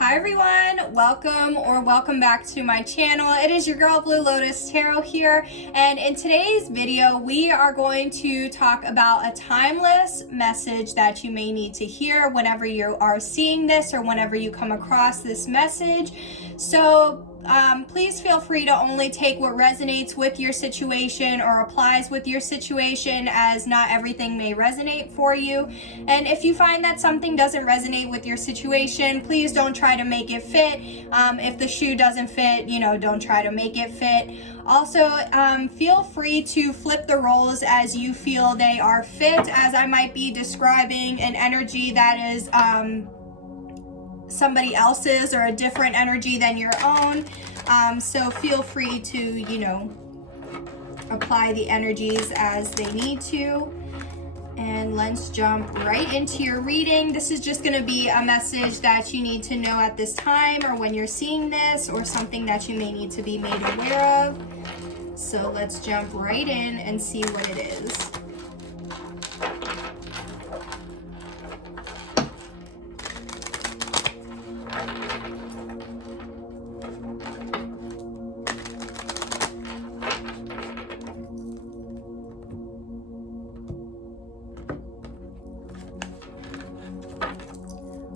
Hi everyone, welcome back to my channel. It is your girl Blue Lotus Tarot here, and in today's video we are going to talk about a timeless message that you may need to hear whenever you are seeing this or whenever you come across this message. So please feel free to only take what resonates with your situation or applies with your situation, as not everything may resonate for you. And if you find that something doesn't resonate with your situation, please don't try to make it fit. If the shoe doesn't fit, don't try to make it fit. Also, feel free to flip the roles as you feel they are fit, as I might be describing an energy that is somebody else's or a different energy than your own. So feel free to, apply the energies as they need to. And let's jump right into your reading. This is just going to be a message that you need to know at this time or when you're seeing this, or something that you may need to be made aware of. So let's jump right in and see what it is.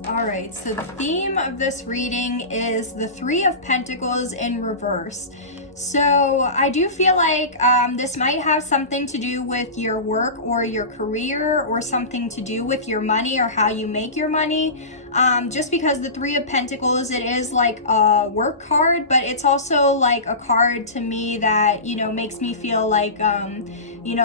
Alright, so the theme of this reading is the Three of Pentacles in reverse. So I do feel like this might have something to do with your work or your career, or something to do with your money or how you make your money. Just because the Three of Pentacles, it is like a work card, but it's also like a card to me that, makes me feel like,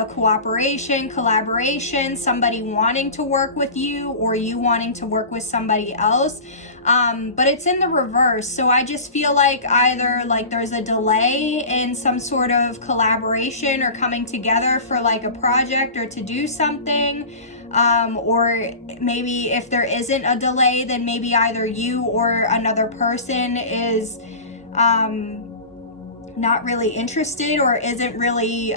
cooperation, collaboration, somebody wanting to work with you or you wanting to work with somebody else. But it's in the reverse. So I just feel like either like there's a delay in some sort of collaboration or coming together for like a project or to do something. Or maybe if there isn't a delay, then maybe either you or another person is not really interested or isn't really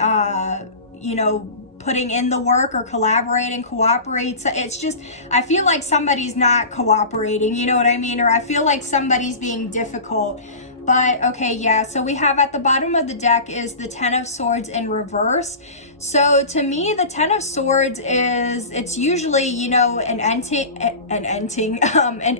putting in the work or collaborating, cooperates. It's just, I feel like somebody's not cooperating, you know what I mean? Or I feel like somebody's being difficult. But okay, yeah, so we have at the bottom of the deck is the Ten of Swords in reverse. So to me, the Ten of Swords is, it's usually, an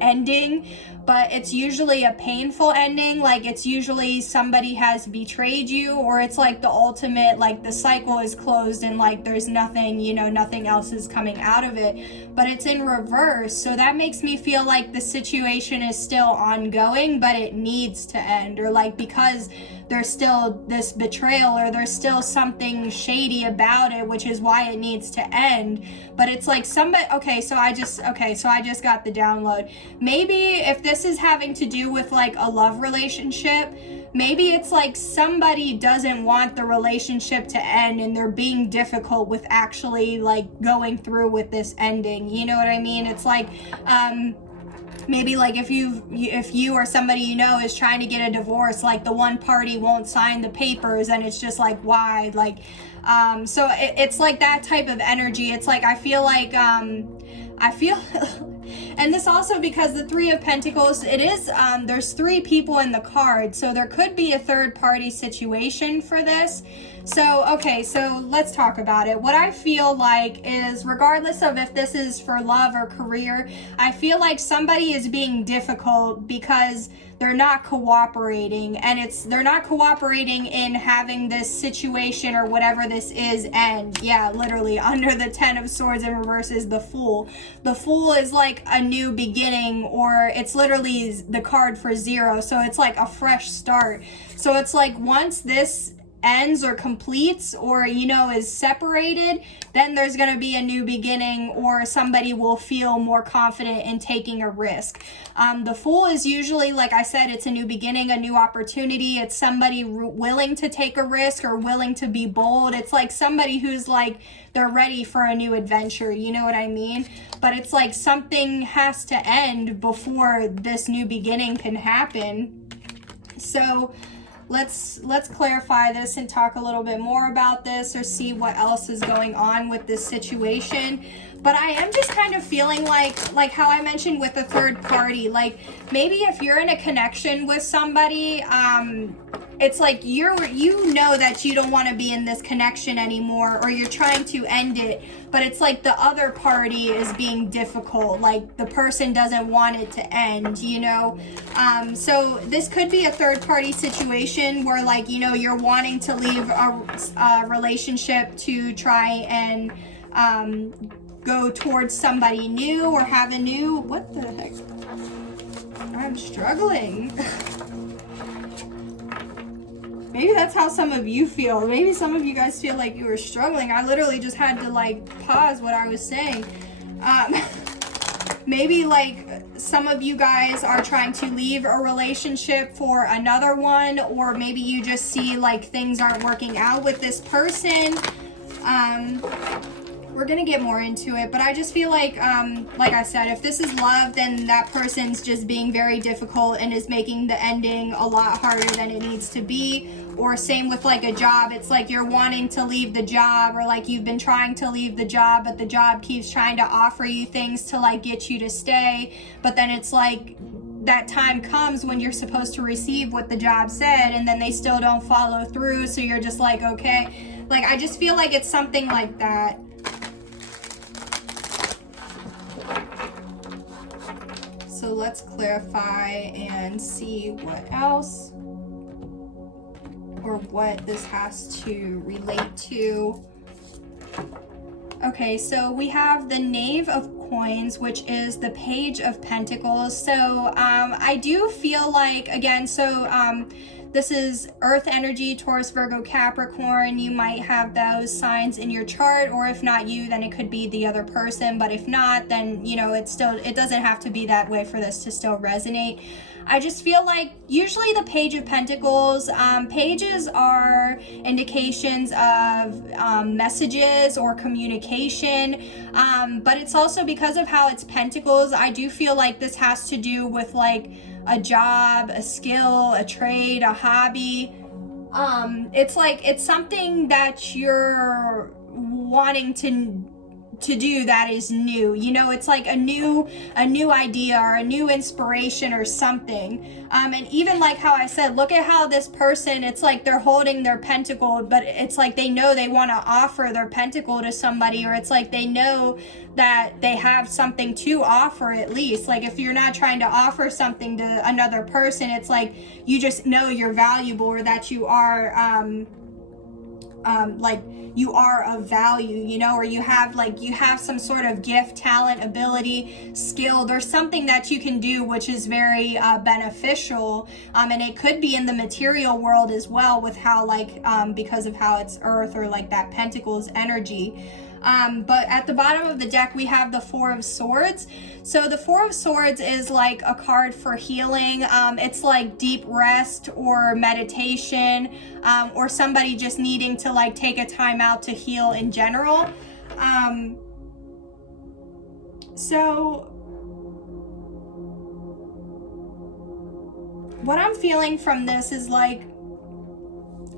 ending, but it's usually a painful ending. Like it's usually somebody has betrayed you, or it's like the ultimate, like the cycle is closed and like there's nothing, nothing else is coming out of it. But it's in reverse, so that makes me feel like the situation is still ongoing, but it needs to end, or like because there's still this betrayal or there's still something shady about it, which is why it needs to end. But it's like somebody, so I just got the download. Maybe if this is having to do with like a love relationship, maybe it's like somebody doesn't want the relationship to end and they're being difficult with actually like going through with this ending. You know what I mean? It's like, maybe like if you or somebody is trying to get a divorce, like the one party won't sign the papers, and it's just like, why? Like, so it's like that type of energy. It's like, I feel like, and this also because the Three of Pentacles, it is, there's three people in the card, so there could be a third party situation for this. So, okay, so let's talk about it. What I feel like is, regardless of if this is for love or career, I feel like somebody is being difficult because they're not cooperating, and they're not cooperating in having this situation or whatever this is end. Yeah, literally under the Ten of Swords in reverse is the Fool. The Fool is like a new beginning, or it's literally the card for zero, so it's like a fresh start. So it's like once this ends or completes or is separated, then there's going to be a new beginning, or somebody will feel more confident in taking a risk. The Fool is usually, like I said, it's a new beginning, a new opportunity. It's somebody willing to take a risk or willing to be bold. It's like somebody who's like, they're ready for a new adventure, you know what I mean? But it's like something has to end before this new beginning can happen. So let's clarify this and talk a little bit more about this, or see what else is going on with this situation. But I am just kind of feeling like how I mentioned with the third party, like maybe if you're in a connection with somebody, it's like you know that you don't want to be in this connection anymore, or you're trying to end it, but it's like the other party is being difficult, like the person doesn't want it to end, you know. So this could be a third party situation where, like, you know, you're wanting to leave a relationship to try and go towards somebody new or have a new, what the heck? I'm struggling. Maybe that's how some of you feel. Maybe some of you guys feel like you were struggling. I literally just had to like pause what I was saying. Maybe like some of you guys are trying to leave a relationship for another one, or maybe you just see like things aren't working out with this person. We're gonna get more into it, but I just feel like I said, if this is love, then that person's just being very difficult and is making the ending a lot harder than it needs to be. Or same with like a job, it's like you're wanting to leave the job, or like you've been trying to leave the job, but the job keeps trying to offer you things to like get you to stay, but then it's like that time comes when you're supposed to receive what the job said, and then they still don't follow through, so you're just like, okay. Like, I just feel like it's something like that. So let's clarify and see what else, or what this has to relate to. Okay, so we have the Knave of Coins, which is the Page of Pentacles. So I do feel like, again, so this is Earth energy, Taurus, Virgo, Capricorn. You might have those signs in your chart, or if not you, then it could be the other person. But if not, then, you know, it doesn't have to be that way for this to still resonate. I just feel like usually the Page of Pentacles, pages are indications of messages or communication, but it's also because of how it's Pentacles. I do feel like this has to do with like a job, a skill, a trade, a hobby. It's like it's something that you're wanting to do that is new, you know. It's like a new idea or a new inspiration or something. And even like how I said, look at how this person, it's like they're holding their pentacle, but it's like they know they want to offer their pentacle to somebody, or it's like they know that they have something to offer at least. Like if you're not trying to offer something to another person, it's like you just know you're valuable, or that you are like you are of value, you know, or you have some sort of gift, talent, ability, skill. There's something that you can do which is very beneficial, and it could be in the material world as well, with how like because of how it's Earth, or like that Pentacles energy. But at the bottom of the deck, we have the Four of Swords. So the Four of Swords is like a card for healing. It's like deep rest or meditation, or somebody just needing to like take a time out to heal in general. So what I'm feeling from this is like,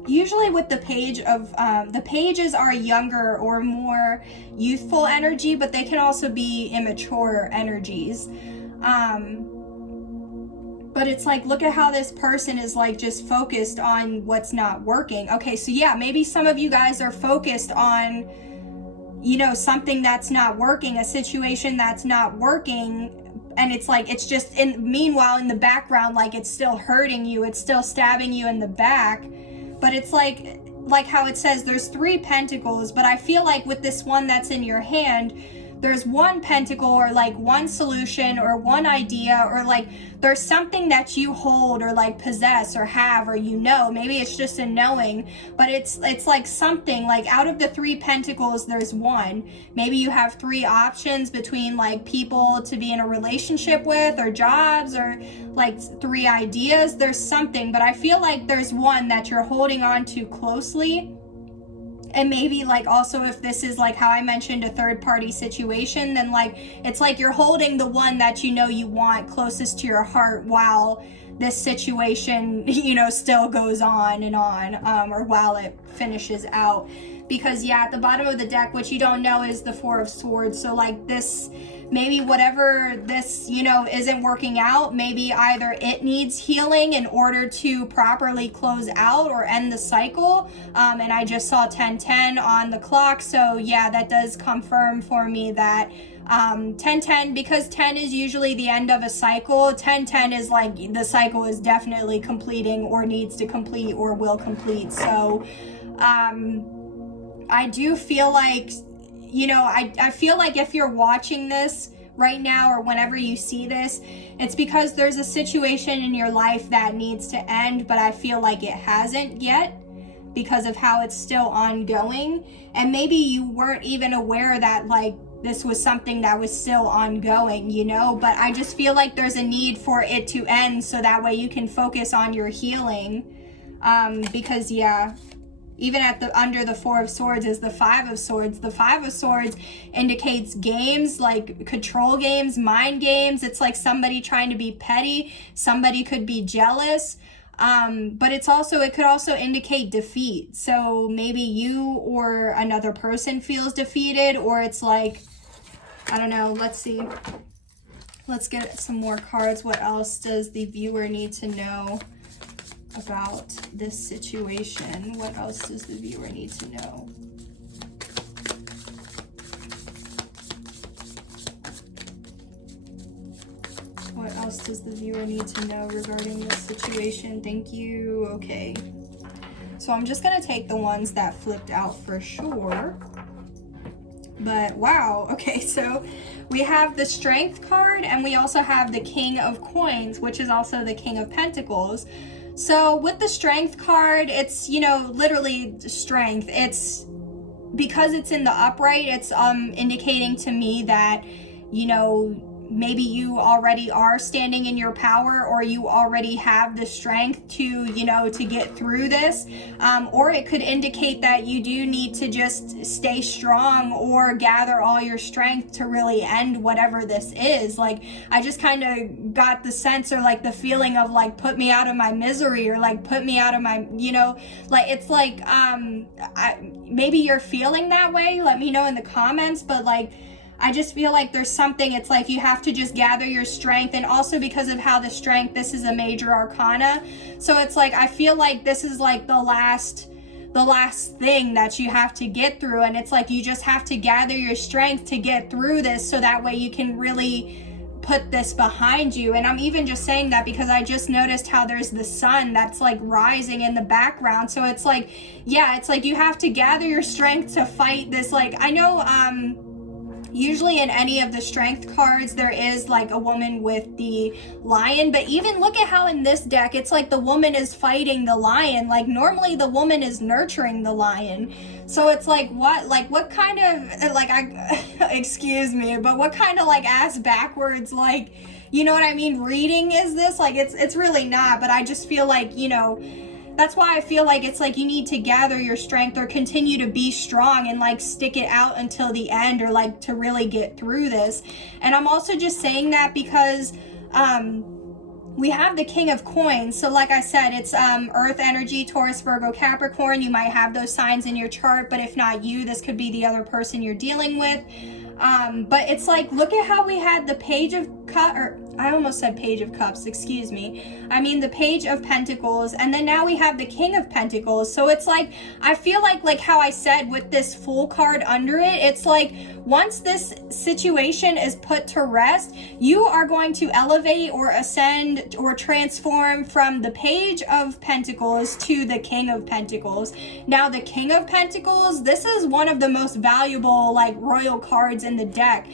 usually with the page of the pages are younger or more youthful energy, but they can also be immature energies. But it's like, look at how this person is like just focused on what's not working. Okay, so yeah, maybe some of you guys are focused on, you know, something that's not working, a situation that's not working, and it's like it's just meanwhile in the background, like it's still hurting you, it's still stabbing you in the back. But it's like how it says there's 3 pentacles, but I feel like with this one that's in your hand, there's 1 pentacle, or like 1 solution, or 1 idea, or like there's something that you hold or like possess or have, or you know, maybe it's just a knowing, but it's like something like out of the 3 pentacles, there's 1. Maybe you have 3 options between like people to be in a relationship with, or jobs, or like 3 ideas. There's something, but I feel like there's 1 that you're holding on to closely. And maybe like also if this is like how I mentioned a third party situation, then like it's like you're holding the one that you know you want closest to your heart, while this situation, still goes on and on, or while it finishes out. Because yeah, at the bottom of the deck, what you don't know is the Four of Swords. So like this, maybe whatever this, isn't working out, maybe either it needs healing in order to properly close out or end the cycle. And I just saw 10:10 on the clock. So yeah, that does confirm for me that 10:10, because 10 is usually the end of a cycle. 10:10 is like the cycle is definitely completing or needs to complete or will complete. So I do feel like, I feel like if you're watching this right now or whenever you see this, it's because there's a situation in your life that needs to end, but I feel like it hasn't yet because of how it's still ongoing. And maybe you weren't even aware that like this was something that was still ongoing, but I just feel like there's a need for it to end so that way you can focus on your healing. Because yeah, even under the Four of Swords is the Five of Swords. The Five of Swords indicates games, like control games, mind games. It's like somebody trying to be petty. Somebody could be jealous. But it could also indicate defeat. So maybe you or another person feels defeated, or it's like, I don't know. Let's see. Let's get some more cards. What else does the viewer need to know about this situation? What else does the viewer need to know? What else does the viewer need to know regarding this situation? Thank you. Okay. So I'm just going to take the ones that flipped out for sure. But wow. Okay, so we have the Strength card, and we also have the King of Coins, which is also the King of Pentacles. So with the Strength card, it's, literally strength. It's because it's in the upright, it's indicating to me that, maybe you already are standing in your power, or you already have the strength to, to get through this. Or it could indicate that you do need to just stay strong or gather all your strength to really end whatever this is. Like, I just kind of got the sense or like the feeling of like, put me out of my misery, or like put me out of my, like, it's like, maybe you're feeling that way. Let me know in the comments, but like, I just feel like there's something, it's like you have to just gather your strength. And also because of how the strength, this is a major arcana. So it's like, I feel like this is like the last thing that you have to get through. And it's like, you just have to gather your strength to get through this, so that way you can really put this behind you. And I'm even just saying that because I just noticed how there's the sun that's like rising in the background. So it's like, yeah, it's like you have to gather your strength to fight this. Like, I know, usually in any of the strength cards, there is like a woman with the lion, but even look at how in this deck, it's like the woman is fighting the lion. Like normally the woman is nurturing the lion. So it's like, what kind of, like, excuse me, but what kind of like ass backwards, like, you know what I mean, reading is this? Like, it's really not, but I just feel like, that's why I feel like it's like you need to gather your strength or continue to be strong and like stick it out until the end, or like to really get through this. And I'm also just saying that because we have the King of Coins. So like I said, it's Earth energy, Taurus, Virgo, Capricorn. You might have those signs in your chart, but if not you, this could be the other person you're dealing with. But it's like, look at how we had the Page of Cups, or I almost said Page of Cups, excuse me. I mean the Page of Pentacles, and then now we have the King of Pentacles. So it's like, I feel like how I said with this Fool card under it, it's like once this situation is put to rest, you are going to elevate or ascend or transform from the Page of Pentacles to the King of Pentacles. Now the King of Pentacles, this is one of the most valuable like royal cards in the deck.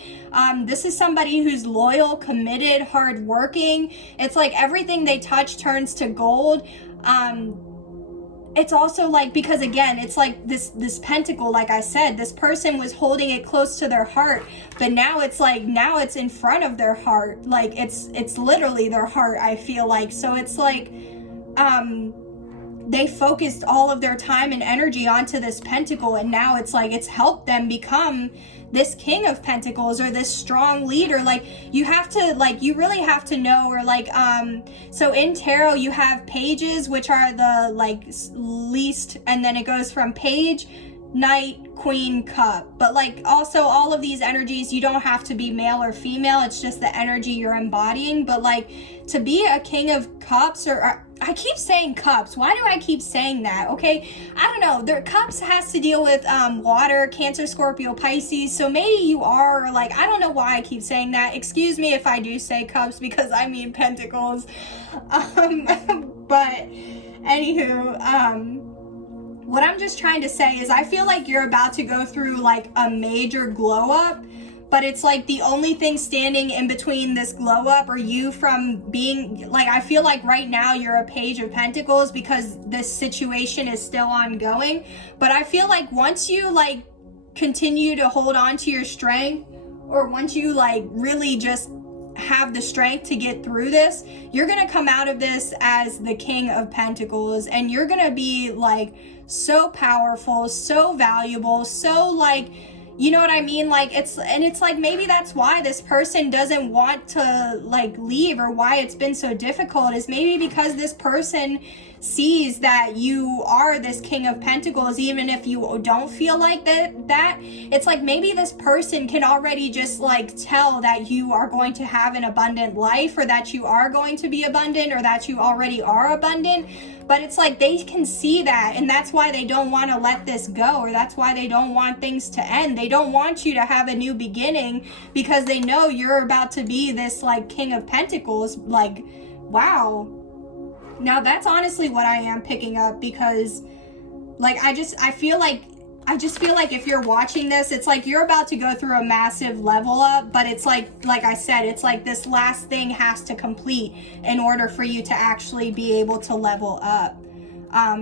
This is somebody who's loyal, committed, hardworking. It's like everything they touch turns to gold. It's also like, because again, it's like this pentacle, like I said, this person was holding it close to their heart, but now it's like, now it's in front of their heart. Like it's literally their heart, I feel like. So it's like, they focused all of their time and energy onto this pentacle, and now it's like it's helped them become this King of Pentacles or this strong leader. Like, you have to, like, you really have to know, or like, so in tarot you have pages, which are the like least, and then it goes from page, Knight, Queen, Cup. But like, also all of these energies, you don't have to be male or female, it's just the energy you're embodying. But like, to be a King of Cups, or I keep saying cups, why do I keep saying that? Okay, I don't know, their cups has to deal with water, Cancer, Scorpio, Pisces, so maybe you are, or like, I don't know why I keep saying that. Excuse me if I do say cups, because I mean pentacles. But anywho, what I'm just trying to say is I feel like you're about to go through like a major glow up, but it's like the only thing standing in between this glow up or you from being, like, I feel like right now you're a Page of Pentacles because this situation is still ongoing. But I feel like once you like continue to hold on to your strength, or once you like really just have the strength to get through this, you're gonna come out of this as the King of Pentacles, and you're gonna be like so powerful, so valuable, so like, you know what I mean? Like, it's like maybe that's why this person doesn't want to like leave, or why it's been so difficult, is maybe because this person sees that you are this King of Pentacles, even if you don't feel like that it's like maybe this person can already just like tell that you are going to have an abundant life, or that you are going to be abundant, or that you already are abundant. But it's like they can see that, and that's why they don't want to let this go, or that's why they don't want things to end. They don't want you to have a new beginning, because they know you're about to be this like King of Pentacles. Like, wow. Now that's honestly what I am picking up, because like I just feel like if you're watching this, it's like you're about to go through a massive level up, but it's like I said, it's like this last thing has to complete in order for you to actually be able to level up.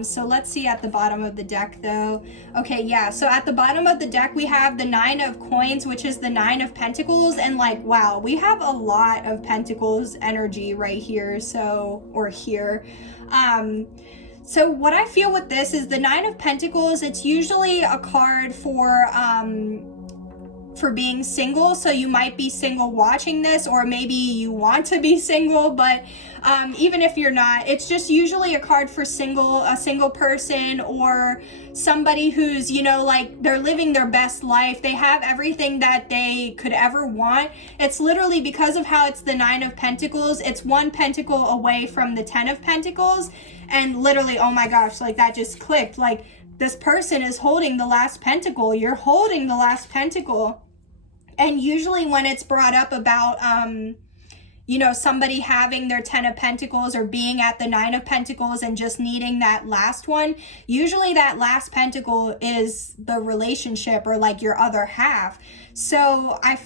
So let's see at the bottom of the deck though. Okay, yeah, so at the bottom of the deck we have the Nine of Coins, which is the Nine of Pentacles, and like, wow, we have a lot of Pentacles energy right here, so, or here. So what I feel with this is the Nine of Pentacles, it's usually a card for being single. So you might be single watching this, or maybe you want to be single, but even if you're not, it's just usually a card for a single person, or somebody who's, you know, like they're living their best life. They have everything that they could ever want. It's literally because of how it's the Nine of Pentacles, it's one pentacle away from the Ten of Pentacles. And literally, oh my gosh, like that just clicked. Like, this person is holding the last pentacle. You're holding the last pentacle. And usually when it's brought up about, you know, somebody having their Ten of Pentacles or being at the Nine of Pentacles and just needing that last one, usually that last pentacle is the relationship, or like your other half. So I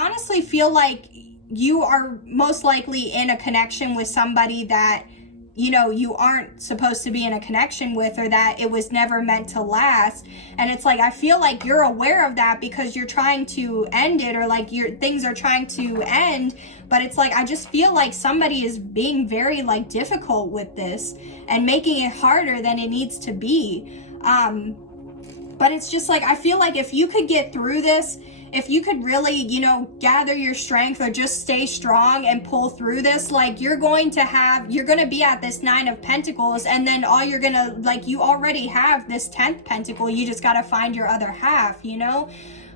honestly feel like you are most likely in a connection with somebody that, you know, you aren't supposed to be in a connection with, or that it was never meant to last. And it's like, I feel like you're aware of that because you're trying to end it, or like things are trying to end. But it's like, I just feel like somebody is being very like difficult with this and making it harder than it needs to be. But it's just like, I feel like if you could get through this, if you could really, you know, gather your strength, or just stay strong and pull through this, like you're going to be at this Nine of Pentacles, and then you already have this 10th pentacle. You just got to find your other half, you know?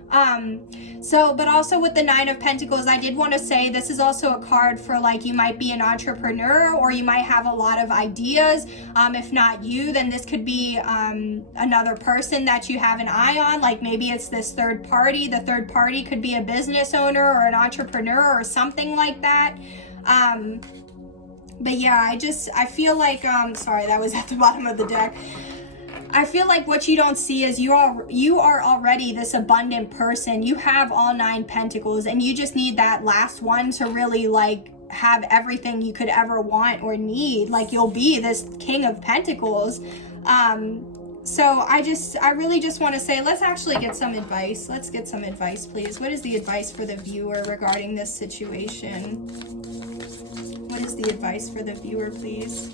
But also with the Nine of Pentacles, I did want to say this is also a card for like, you might be an entrepreneur, or you might have a lot of ideas. If not you, then this could be another person that you have an eye on. Like maybe it's this third party. The third party could be a business owner or an entrepreneur or something like that. But yeah, I feel like, sorry, that was at the bottom of the deck. I feel like what you don't see is you are already this abundant person. You have all 9 pentacles, and you just need that last one to really like have everything you could ever want or need. Like, you'll be this King of Pentacles. So I really just want to say, let's actually get some advice. Let's get some advice, please. What is the advice for the viewer regarding this situation? What is the advice for the viewer, please?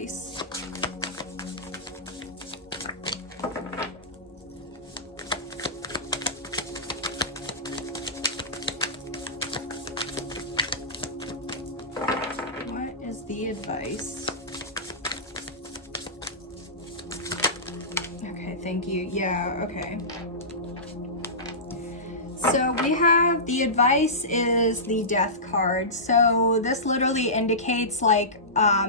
advice? What is the advice? Okay, thank you. Yeah, okay. So we have the advice is the Death card. So this literally indicates like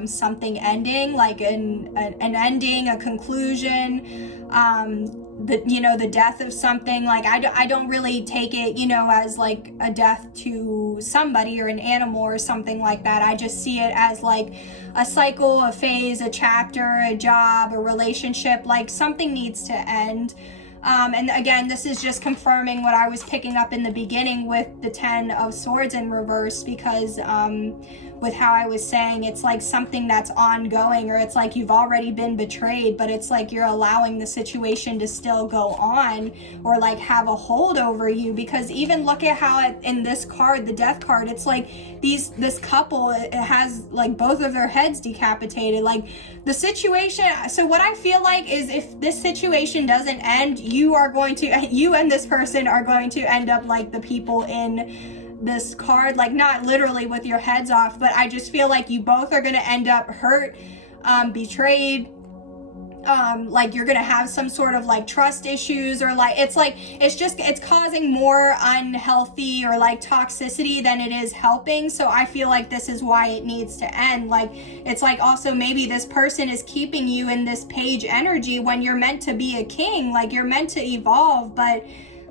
something ending, like an ending, a conclusion, the death of something. Like I don't really take it, as like a death to somebody or an animal or something like that. I just see it as like a cycle, a phase, a chapter, a job, a relationship, like something needs to end. And again, this is just confirming what I was picking up in the beginning with the 10 of Swords in reverse, because with how I was saying, it's like something that's ongoing, or it's like you've already been betrayed, but it's like you're allowing the situation to still go on, or like have a hold over you. Because even look at how in this card, the Death card, it's like this couple, it has like both of their heads decapitated. Like the situation, so what I feel like is if this situation doesn't end, you and this person are going to end up like the people in this card, like not literally with your heads off, but I just feel like you both are going to end up hurt, betrayed, like you're gonna have some sort of like trust issues, or like it's causing more unhealthy or like toxicity than it is helping. So I feel like this is why it needs to end. Like it's like also maybe this person is keeping you in this page energy when you're meant to be a king, like you're meant to evolve, but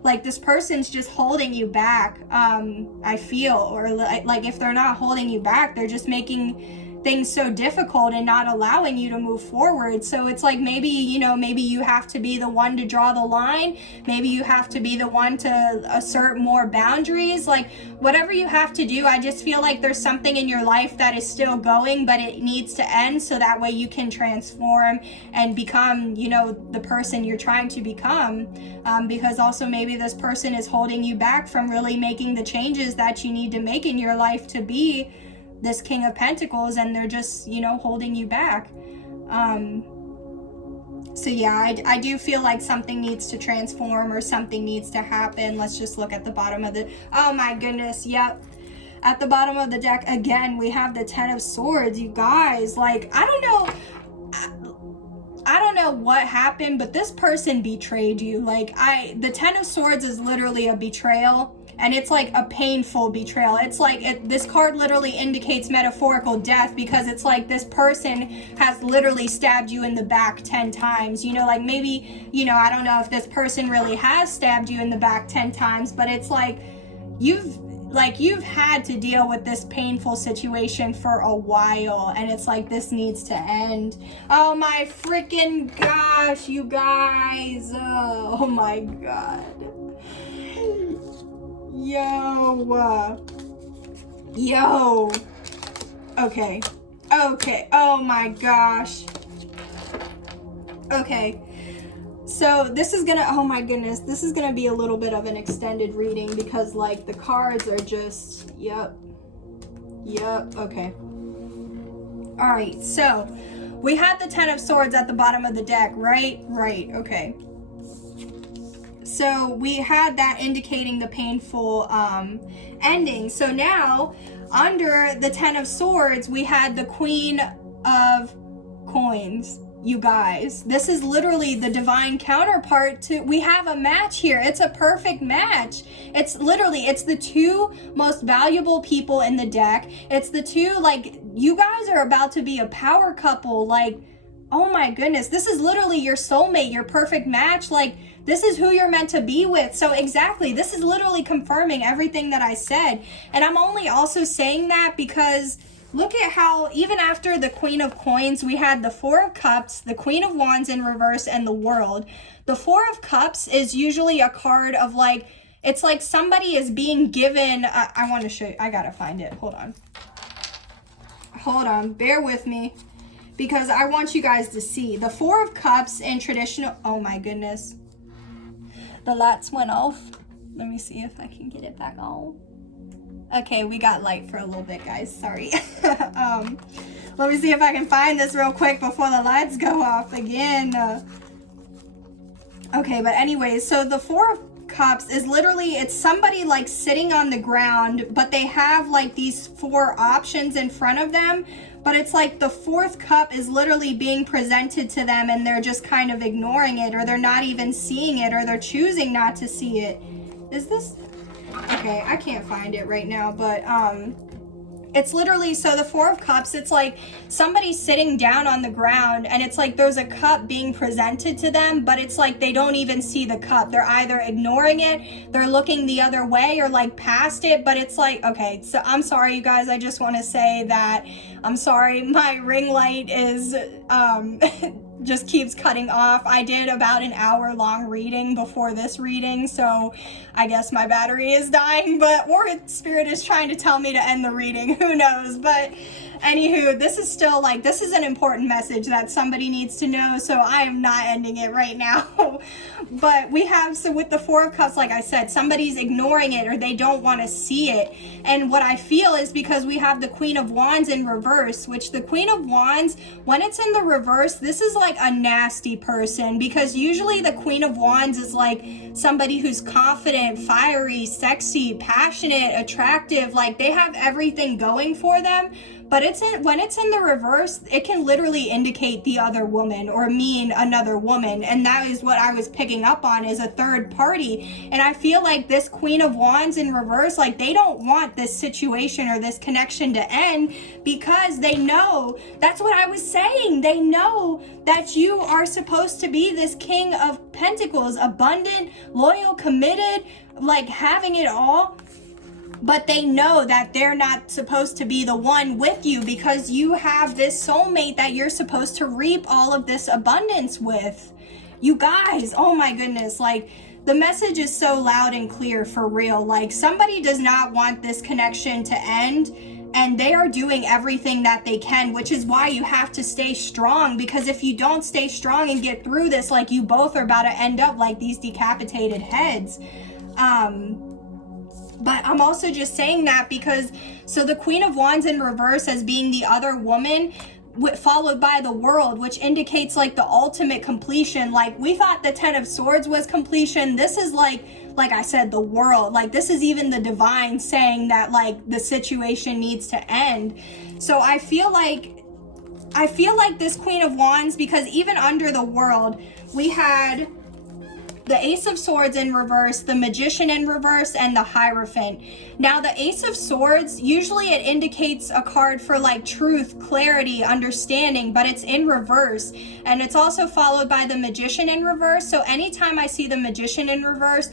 like this person's just holding you back, I feel. Or like if they're not holding you back, they're just making things so difficult and not allowing you to move forward. So it's like maybe you have to be the one to draw the line, maybe you have to be the one to assert more boundaries, like whatever you have to do. I just feel like there's something in your life that is still going, but it needs to end so that way you can transform and become the person you're trying to become, because also maybe this person is holding you back from really making the changes that you need to make in your life to be this King of Pentacles, and they're just holding you back. So yeah, I do feel like something needs to transform or something needs to happen. Let's just look at the bottom of the, oh my goodness, yep, at the bottom of the deck again we have the 10 of Swords. You guys, like I don't know what happened, but this person betrayed you. Like the 10 of Swords is literally a betrayal. And it's like a painful betrayal. It's like this card literally indicates metaphorical death, because it's like this person has literally stabbed you in the back 10 times. Like maybe, I don't know if this person really has stabbed you in the back 10 times, but it's like you've had to deal with this painful situation for a while, and it's like this needs to end. Oh my freaking gosh, you guys. Oh my god. Yo. Okay. Oh my gosh. Okay. So this is gonna, oh my goodness, this is gonna be a little bit of an extended reading, because like the cards are just, yep, okay. All right, so we had the 10 of Swords at the bottom of the deck, right, okay. So we had that indicating the painful ending. So now, under the 10 of Swords, we had the Queen of Coins. You guys, this is literally the divine counterpart to, we have a match here. It's a perfect match. It's the two most valuable people in the deck. It's the two, like, you guys are about to be a power couple. Like, oh my goodness, this is literally your soulmate, your perfect match. Like, this is who you're meant to be with. So exactly, this is literally confirming everything that I said. And I'm only also saying that because look at how even after the Queen of Coins, we had the Four of Cups, the Queen of Wands in reverse, and the World. The Four of Cups is usually a card of like, it's like somebody is being given, I want to show you, I gotta find it, hold on, bear with me, because I want you guys to see. The Four of Cups in traditional, oh my goodness, the lights went off. Let me see if I can get it back on. Okay, we got light for a little bit, guys, sorry. Let me see if I can find this real quick before the lights go off again. Okay, but anyways, so the Four of Cups is literally, it's somebody like sitting on the ground, but they have like these 4 options in front of them, but it's like the 4th cup is literally being presented to them and they're just kind of ignoring it, or they're not even seeing it, or they're choosing not to see it. Is this okay? I can't find it right now, but it's literally, so the Four of Cups, it's like somebody sitting down on the ground and it's like there's a cup being presented to them, but it's like they don't even see the cup. They're either ignoring it, they're looking the other way, or like past it. But it's like, okay, so I'm sorry, you guys. I just want to say that I'm sorry. My ring light is just keeps cutting off. I did about an hour-long reading before this reading, so I guess my battery is dying, but or Spirit is trying to tell me to end the reading. Who knows? But anywho, this is still like, this is an important message that somebody needs to know, so I am not ending it right now. But we have, so with the Four of Cups, like I said, somebody's ignoring it or they don't want to see it. And what I feel is because we have the Queen of Wands in reverse, which the Queen of Wands, when it's in the reverse, this is like a nasty person, because usually the Queen of Wands is like somebody who's confident, fiery, sexy, passionate, attractive, like they have everything going for them. But when it's in the reverse, it can literally indicate the other woman or mean another woman. And that is what I was picking up on, is a third party. And I feel like this Queen of Wands in reverse, like they don't want this situation or this connection to end, because they know, that's what I was saying. They know that you are supposed to be this King of Pentacles, abundant, loyal, committed, like having it all. But they know that they're not supposed to be the one with you, because you have this soulmate that you're supposed to reap all of this abundance with. You guys, oh my goodness, like the message is so loud and clear, for real. Like somebody does not want this connection to end, and they are doing everything that they can, which is why you have to stay strong, because if you don't stay strong and get through this, like you both are about to end up like these decapitated heads. But I'm also just saying that because, so the Queen of Wands in reverse as being the other woman, followed by the World, which indicates like the ultimate completion. Like we thought the Ten of Swords was completion. This is like I said, the World. Like this is even the divine saying that like the situation needs to end. So I feel like this Queen of Wands, because even under the World, we had the Ace of Swords in reverse, the Magician in reverse, and the Hierophant. Now the Ace of Swords, usually it indicates a card for like truth, clarity, understanding, but it's in reverse. And it's also followed by the Magician in reverse. So anytime I see the Magician in reverse,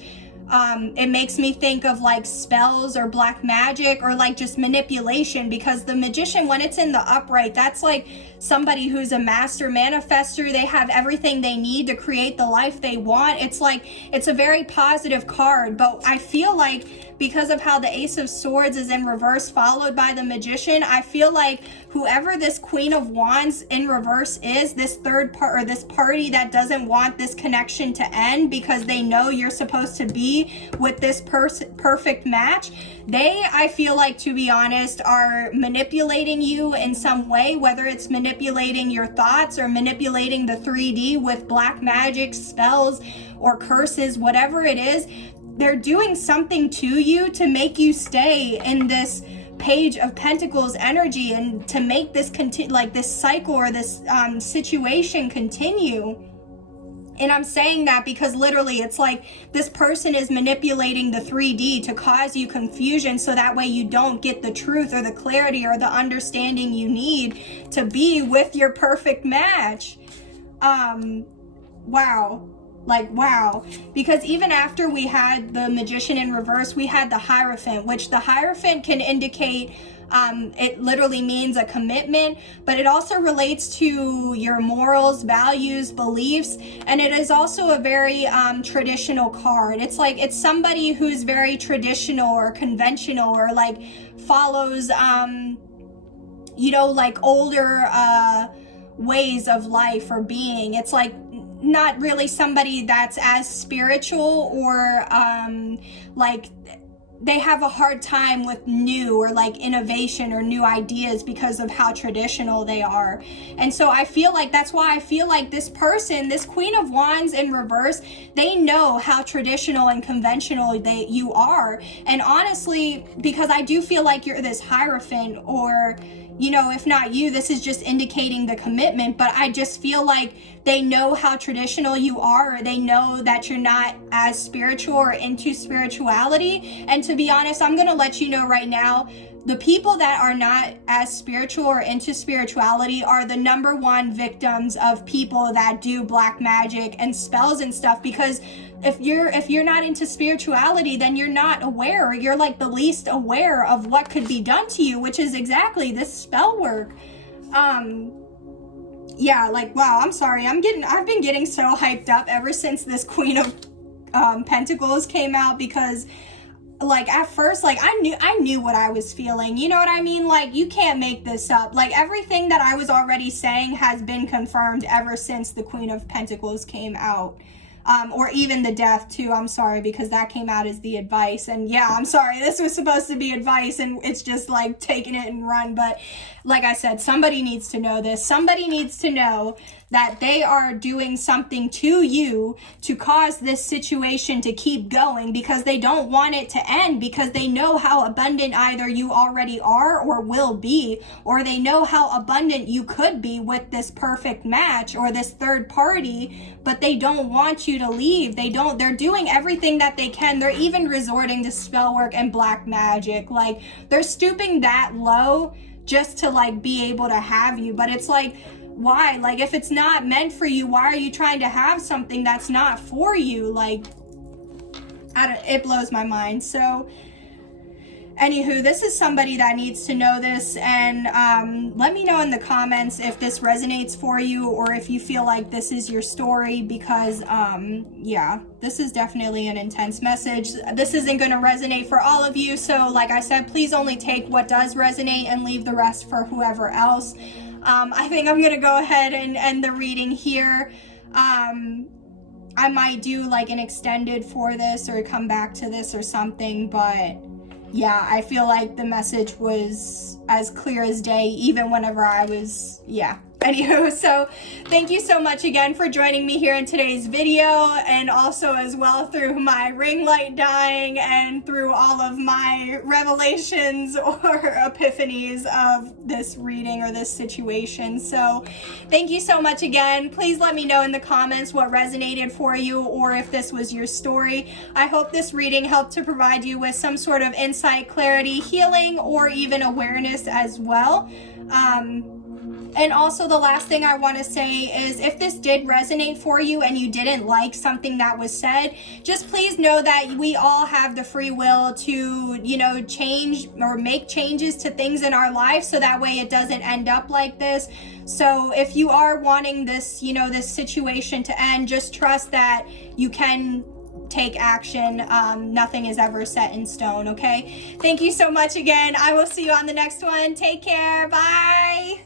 it makes me think of like spells or black magic or like just manipulation, because the Magician, when it's in the upright, that's like somebody who's a master manifester. They have everything they need to create the life they want. It's like, it's a very positive card. But I feel like because of how the Ace of Swords is in reverse followed by the Magician, I feel like whoever this Queen of Wands in reverse is, this third part, or this party that doesn't want this connection to end because they know you're supposed to be with this perfect match, they, I feel like, to be honest, are manipulating you in some way, whether it's manipulating your thoughts or manipulating the 3D with black magic, spells, or curses, whatever it is. They're doing something to you to make you stay in this Page of Pentacles energy and to make this like this cycle or this situation continue. And I'm saying that because literally it's like this person is manipulating the 3D to cause you confusion, so that way you don't get the truth or the clarity or the understanding you need to be with your perfect match. Wow. Like, wow. Because even after we had the Magician in reverse, we had the Hierophant, which the Hierophant can indicate, it literally means a commitment, but it also relates to your morals, values, beliefs, and it is also a very traditional card. It's like, it's somebody who's very traditional or conventional, or like follows, you know, like older ways of life or being. It's like not really somebody that's as spiritual or like they have a hard time with new or like innovation or new ideas because of how traditional they are. And so I feel like that's why I feel like this person, this Queen of Wands in reverse, they know how traditional and conventional you are. And honestly, because I do feel like you're this Hierophant, or you know, if not you, this is just indicating the commitment, but I just feel like they know how traditional you are, or they know that you're not as spiritual or into spirituality. And to be honest, I'm going to let you know right now, the people that are not as spiritual or into spirituality are the #1 victims of people that do black magic and spells and stuff. Because if you're not into spirituality, then you're not aware, or you're like the least aware of what could be done to you, which is exactly this spell work. Yeah, like, wow, I'm sorry. I've been getting so hyped up ever since this Queen of Pentacles came out, because like at first, like I knew what I was feeling, you know what I mean? Like, you can't make this up. Like, everything that I was already saying has been confirmed ever since the Queen of Pentacles came out. Or even the Death too, I'm sorry, because that came out as the advice. And yeah, I'm sorry, this was supposed to be advice and it's just like taking it and run. But like I said, somebody needs to know this. Somebody needs to know that they are doing something to you to cause this situation to keep going, because they don't want it to end, because they know how abundant either you already are or will be, or they know how abundant you could be with this perfect match or this third party, but they don't want you to leave. They're doing everything that they can. They're even resorting to spell work and black magic. Like, they're stooping that low just to like be able to have you. But it's like, why? Like, if it's not meant for you, why are you trying to have something that's not for you? Like, it blows my mind. So anywho, this is somebody that needs to know this. And let me know in the comments if this resonates for you, or if you feel like this is your story, because yeah, this is definitely an intense message. This isn't going to resonate for all of you, so like I said, please only take what does resonate and leave the rest for whoever else. I think I'm going to go ahead and end the reading here. I might do like an extended for this, or come back to this or something, but yeah, I feel like the message was as clear as day, even whenever I was, yeah. Anywho, so thank you so much again for joining me here in today's video, and also as well through my ring light dying and through all of my revelations or epiphanies of this reading or this situation. So thank you so much again. Please let me know in the comments what resonated for you, or if this was your story. I hope this reading helped to provide you with some sort of insight, clarity, healing, or even awareness as well. And also, the last thing I want to say is, if this did resonate for you and you didn't like something that was said, just please know that we all have the free will to, you know, change or make changes to things in our life, so that way it doesn't end up like this. So if you are wanting this, you know, this situation to end, just trust that you can take action. Nothing is ever set in stone, okay? Thank you so much again. I will see you on the next one. Take care. Bye.